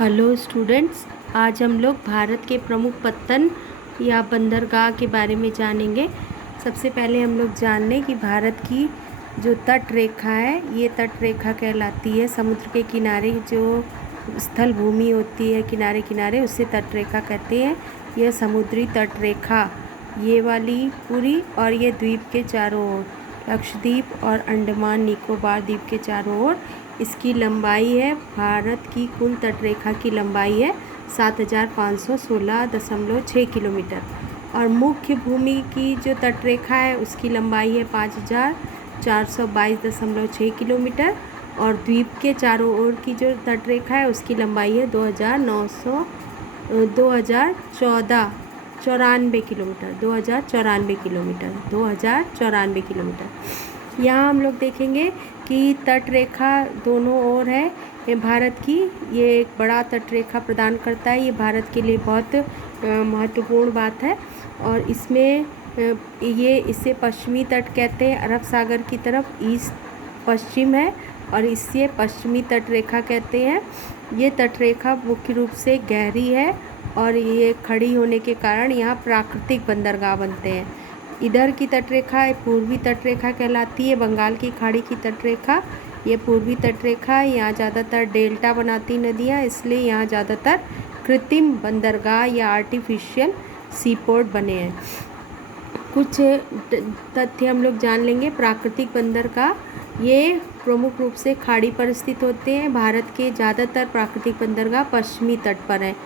Hello students, आज हम लोग भारत के प्रमुख पत्तन या बंदरगाह के बारे में जानेंगे। सबसे पहले हम लोग जान लें कि भारत की जो तट रेखा है, ये तट रेखा कहलाती है। समुद्र के किनारे जो स्थल भूमि होती है किनारे किनारे, उसे तट रेखा कहते हैं। यह समुद्री तट रेखा ये वाली पूरी, और ये द्वीप के चारों ओर, लक्षद्वीप और अंडमान निकोबार द्वीप के चारों ओर इसकी लंबाई है। भारत की कुल तटरेखा की लंबाई है 7516.6 किलोमीटर, और मुख्य भूमि की जो तटरेखा है उसकी लंबाई है 5422.6 किलोमीटर, और द्वीप के चारों ओर की जो तटरेखा है उसकी लंबाई है 2094 किलोमीटर। यहाँ हम लोग देखेंगे कि तट रेखा दोनों ओर है ये भारत की। ये एक बड़ा तट रेखा प्रदान करता है। ये भारत के लिए बहुत महत्वपूर्ण बात है। और इसमें इसे पश्चिमी तट कहते हैं, अरब सागर की तरफ ईस्ट पश्चिम है, और इसे पश्चिमी तट रेखा कहते हैं। ये तट रेखा मुख्य रूप से गहरी है, और ये खड़ी होने के कारण यहाँ प्राकृतिक बंदरगाह बनते हैं। इधर की तटरेखा पूर्वी तटरेखा कहलाती है। बंगाल की खाड़ी की तटरेखा ये पूर्वी तटरेखा। यहाँ ज़्यादातर डेल्टा बनाती नदियाँ, इसलिए यहाँ ज़्यादातर कृत्रिम बंदरगाह या आर्टिफिशियल सीपोर्ट बने हैं। कुछ तथ्य हम लोग जान लेंगे। प्राकृतिक बंदरगाह ये प्रमुख रूप से खाड़ी पर स्थित होते हैं। भारत के ज़्यादातर प्राकृतिक बंदरगाह पश्चिमी तट पर हैं।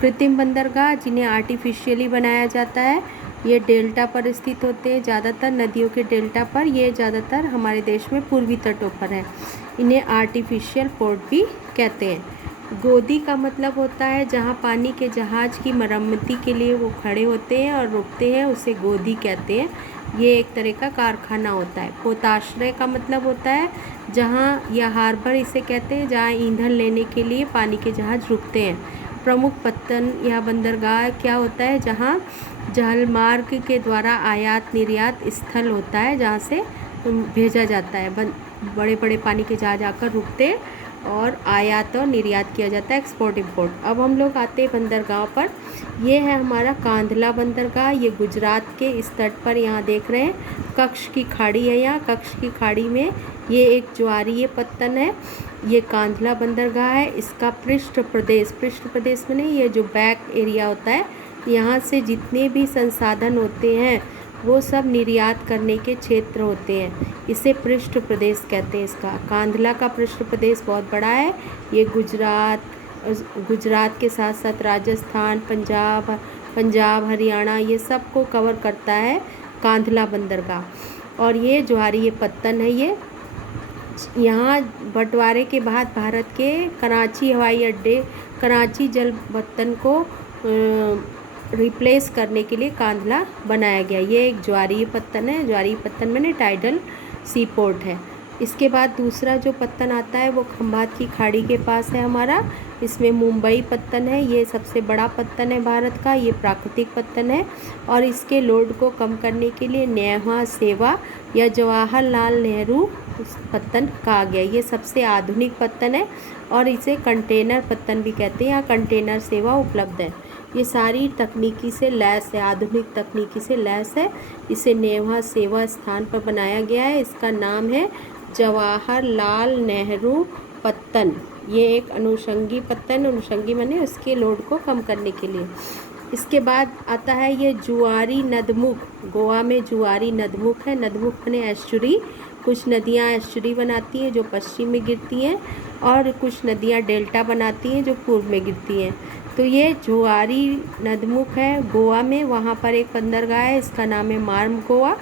कृत्रिम बंदरगाह जिन्हें आर्टिफिशियली बनाया जाता है, ये डेल्टा पर स्थित होते हैं, ज़्यादातर नदियों के डेल्टा पर। ये ज़्यादातर हमारे देश में पूर्वी तटों पर है। इन्हें आर्टिफिशियल पोर्ट भी कहते हैं। गोदी का मतलब होता है जहाँ पानी के जहाज़ की मरम्मती के लिए वो खड़े होते हैं और रुकते हैं, उसे गोदी कहते हैं। ये एक तरह का कारखाना होता है। पोताश्रय का मतलब होता है जहाँ, या हार्बर इसे कहते हैं, जहाँ ईंधन लेने के लिए पानी के जहाज़ रुकते हैं। प्रमुख पत्तन या बंदरगाह क्या होता है? जहाँ जलमार्ग के द्वारा आयात निर्यात स्थल होता है, जहाँ से भेजा जाता है। बड़े बड़े पानी के जहाज आकर रुकते हैं और आयात और निर्यात किया जाता है, एक्सपोर्ट इंपोर्ट। अब हम लोग आते हैं बंदरगाह पर। ये है हमारा कांधला बंदरगाह। ये गुजरात के इस तट पर यहाँ देख रहे हैं, कच्छ की खाड़ी है। यहाँ कच्छ की खाड़ी में ये एक ज्वारीय पत्तन है। ये कांधला बंदरगाह है। इसका पृष्ठ प्रदेश में नहीं, ये जो बैक एरिया होता है, यहाँ से जितने भी संसाधन होते हैं वो सब निर्यात करने के क्षेत्र होते हैं। इसे पृष्ठ प्रदेश कहते हैं। इसका कांधला का पृष्ठ प्रदेश बहुत बड़ा है। ये गुजरात के साथ साथ राजस्थान, पंजाब, हरियाणा, ये सब को कवर करता है कांधला बंदरगाह। और ये ज्वारीय पत्तन है। ये यहाँ बंटवारे के बाद भारत के कराची हवाई अड्डे, कराची जल पत्तन को रिप्लेस करने के लिए कांधला बनाया गया। ये एक ज्वारीय पत्तन है। ज्वारीय पत्तन में टाइडल सी पोर्ट है। इसके बाद दूसरा जो पत्तन आता है वो खंभात की खाड़ी के पास है हमारा। इसमें मुंबई पत्तन है। ये सबसे बड़ा पत्तन है भारत का। ये प्राकृतिक पत्तन है, और इसके लोड को कम करने के लिए नेहा सेवा या जवाहरलाल नेहरू पत्तन कहा गया। ये सबसे आधुनिक पत्तन है, और इसे कंटेनर पत्तन भी कहते हैं। यहाँ कंटेनर सेवा उपलब्ध है। ये सारी तकनीकी से लैस है, आधुनिक तकनीकी से लैस है। इसे नेहा सेवा स्थान पर बनाया गया है। इसका नाम है जवाहरलाल नेहरू पत्तन। ये एक अनुषंगी पत्तन, अनुषंगी माने उसके लोड को कम करने के लिए। इसके बाद आता है ये जुआरी नदमुख। गोवा में जुआरी नदमुख है। नदमुख माने एस्चुरी। कुछ नदियाँ एस्चुरी बनाती हैं जो पश्चिम में गिरती हैं, और कुछ नदियाँ डेल्टा बनाती हैं जो पूर्व में गिरती हैं। तो ये जुआरी नदमुख है गोवा में। वहाँ पर एक बंदरगाह है, इसका नाम है मार्म गोवा।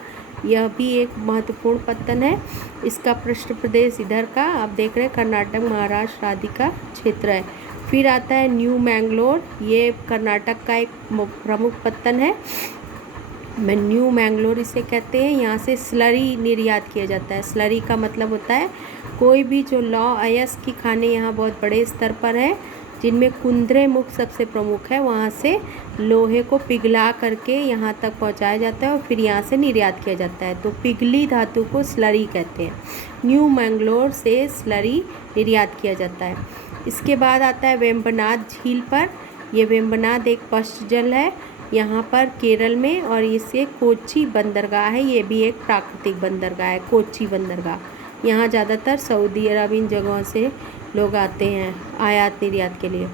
यह भी एक महत्वपूर्ण पत्तन है। इसका पृष्ठ प्रदेश इधर का आप देख रहे हैं, कर्नाटक, महाराष्ट्र आदि का क्षेत्र है। फिर आता है न्यू मैंगलोर। ये कर्नाटक का एक प्रमुख पत्तन है। न्यू मैंगलोर इसे कहते हैं। यहाँ से स्लरी निर्यात किया जाता है। स्लरी का मतलब होता है कोई भी जो लौह अयस्क की खाने यहाँ बहुत बड़े स्तर पर है, जिनमें कुंद्रे मुख सबसे प्रमुख है। वहाँ से लोहे को पिघला करके यहाँ तक पहुँचाया जाता है, और फिर यहाँ से निर्यात किया जाता है। तो पिघली धातु को स्लरी कहते हैं। न्यू मैंगलोर से स्लरी निर्यात किया जाता है। इसके बाद आता है वेम्बनाड झील पर। ये वेम्बनाड एक पश्च जल है यहाँ पर केरल में, और इसे कोच्चि बंदरगाह है, ये भी एक प्राकृतिक बंदरगाह है, कोच्चि बंदरगाह। यहाँ ज़्यादातर सऊदी अरब इन जगहों से लोग आते हैं आयात निर्यात के लिए।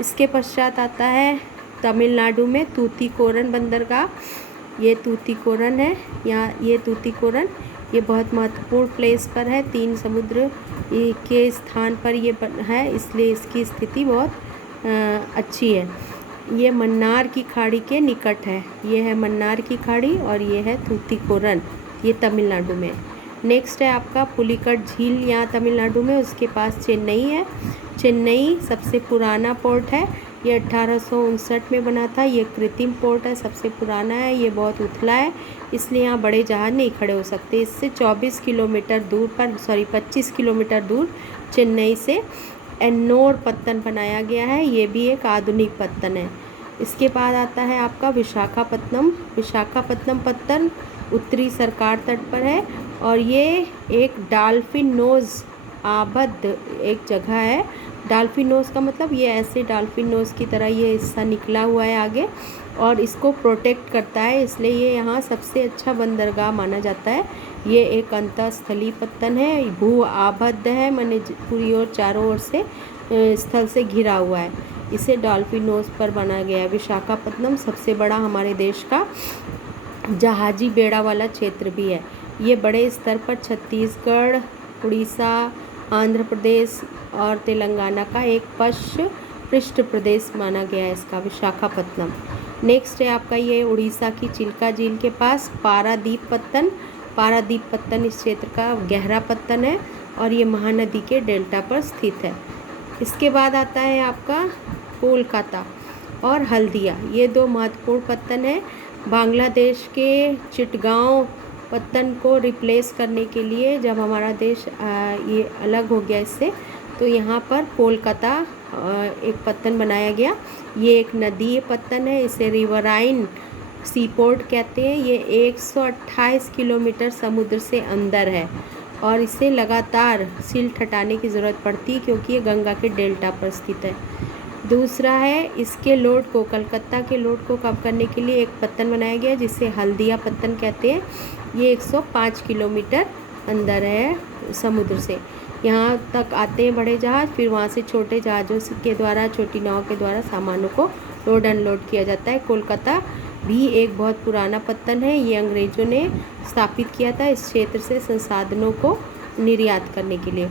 इसके पश्चात आता है तमिलनाडु में तूतीकोरन बंदरगाह। ये तूतीकोरन है, यहाँ ये तूतीकोरन ये बहुत महत्वपूर्ण प्लेस पर है, 3 समुद्र के स्थान पर ये है, इसलिए इसकी स्थिति बहुत अच्छी है। ये मन्नार की खाड़ी के निकट है, ये है मन्नार की खाड़ी और ये है तूतीकोरन, ये तमिलनाडु में। नेक्स्ट है आपका पुलिकट झील, यहाँ तमिलनाडु में, उसके पास चेन्नई है। चेन्नई सबसे पुराना पोर्ट है, ये 1859 में बना था। ये कृत्रिम पोर्ट है, सबसे पुराना है, ये बहुत उथला है, इसलिए यहाँ बड़े जहाज़ नहीं खड़े हो सकते। इससे 24 किलोमीटर दूर पर 25 किलोमीटर दूर चेन्नई से एन्नोर पत्तन बनाया गया है, ये भी एक आधुनिक पत्तन है। इसके बाद आता है आपका विशाखापत्तनम। विशाखापत्तनम पत्तन उत्तरी सरकार तट पर है और ये एक डॉल्फिन नोज़ आबद्ध एक जगह है। डॉल्फिन नोज़ का मतलब ये ऐसे डॉल्फिन नोज़ की तरह ये हिस्सा निकला हुआ है आगे और इसको प्रोटेक्ट करता है, इसलिए ये यहाँ सबसे अच्छा बंदरगाह माना जाता है। ये एक अंतःस्थलीय पत्तन है, भू आबद्ध है, माने पूरी ओर चारों ओर से स्थल से घिरा हुआ है। इसे डॉल्फिन नोज़ पर बना गया है। विशाखापत्तनम सबसे बड़ा हमारे देश का जहाजी बेड़ा वाला क्षेत्र भी है। ये बड़े स्तर पर छत्तीसगढ़, उड़ीसा, आंध्र प्रदेश और तेलंगाना का एक पृष्ठ प्रदेश माना गया है इसका विशाखापत्तनम। नेक्स्ट है आपका ये उड़ीसा की चिल्का झील के पास पारादीप पत्तन। पारादीप पत्तन इस क्षेत्र का गहरा पत्तन है और ये महानदी के डेल्टा पर स्थित है। इसके बाद आता है आपका कोलकाता और हल्दिया, ये 2 महत्वपूर्ण पत्तन हैं। बांग्लादेश के चिटगांव पत्तन को रिप्लेस करने के लिए जब हमारा देश ये अलग हो गया इससे, तो यहाँ पर कोलकाता एक पत्तन बनाया गया। ये एक नदीय पत्तन है, इसे रिवराइन सीपोर्ट कहते हैं। ये 128 किलोमीटर समुद्र से अंदर है और इसे लगातार सिल्ट हटाने की ज़रूरत पड़ती है क्योंकि ये गंगा के डेल्टा पर स्थित है। दूसरा है इसके लोड को, कलकत्ता के लोड को कम करने के लिए एक पत्तन बनाया गया जिसे हल्दिया पत्तन कहते हैं। ये 105 किलोमीटर अंदर है समुद्र से। यहाँ तक आते हैं बड़े जहाज़, फिर वहाँ से छोटे जहाज़ों के द्वारा, छोटी नाव के द्वारा सामानों को लोड अनलोड किया जाता है। कोलकाता भी एक बहुत पुराना पत्तन है, ये अंग्रेज़ों ने स्थापित किया था इस क्षेत्र से संसाधनों को निर्यात करने के लिए।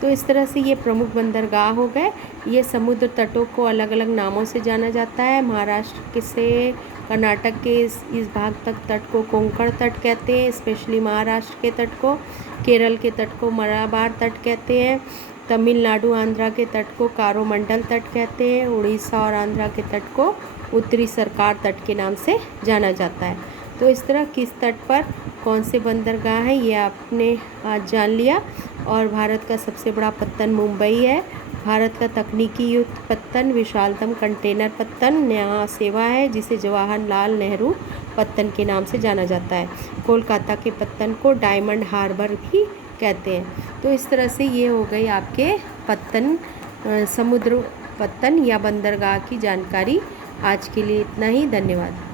तो इस तरह से ये प्रमुख बंदरगाह हो गए। ये समुद्र तटों को अलग अलग नामों से जाना जाता है। महाराष्ट्र से कर्नाटक के इस भाग तक तट को कोंकण तट कहते हैं, स्पेशली महाराष्ट्र के तट को। केरल के तट को मलाबार तट कहते हैं। तमिलनाडु आंध्रा के तट को कारोमंडल तट कहते हैं। उड़ीसा और आंध्रा के तट को उत्तरी सरकार तट के नाम से जाना जाता है। तो इस तरह किस तट पर कौन से बंदरगाह हैं ये आपने आज जान लिया। और भारत का सबसे बड़ा पत्तन मुंबई है। भारत का तकनीकी युक्त पत्तन विशालतम कंटेनर पत्तन यहाँ सेवा है, जिसे जवाहरलाल नेहरू पत्तन के नाम से जाना जाता है। कोलकाता के पत्तन को डायमंड हार्बर भी कहते हैं। तो इस तरह से ये हो गई आपके पत्तन, समुद्र पत्तन या बंदरगाह की जानकारी। आज के लिए इतना ही, धन्यवाद।